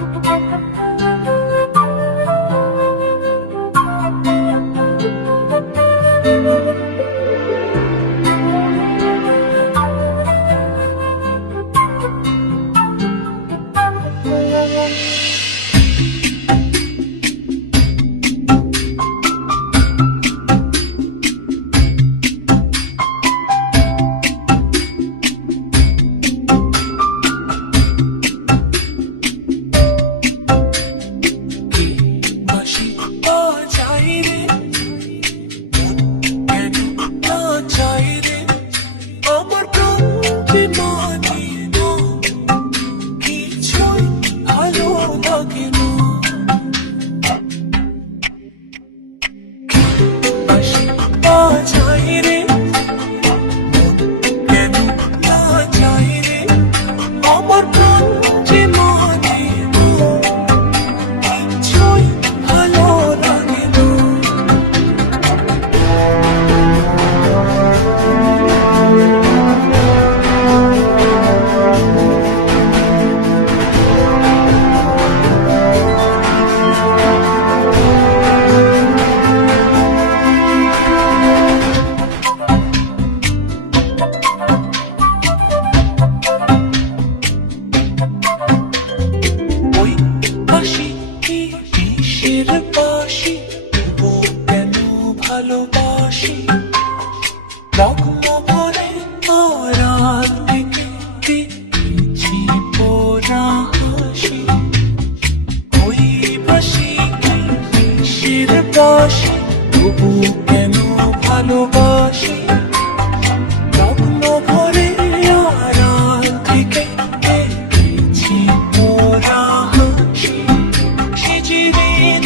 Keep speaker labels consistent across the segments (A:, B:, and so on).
A: Thank be. পাশে তবু কেন ভালোবাসি? লগ্ন ভরে তোরাল হাসি। ওই বাসি তবু কেন ভালোবাসি?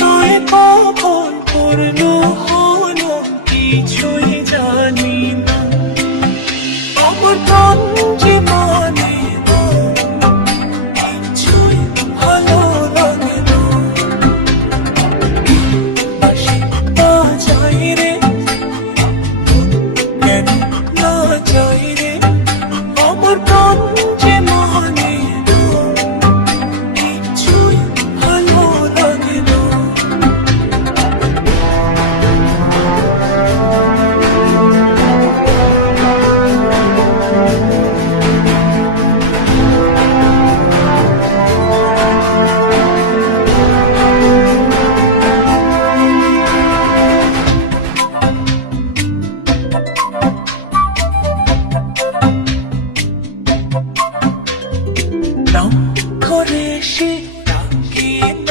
A: হৃদয় কখন পড়ল হলো কিছুই Thank you.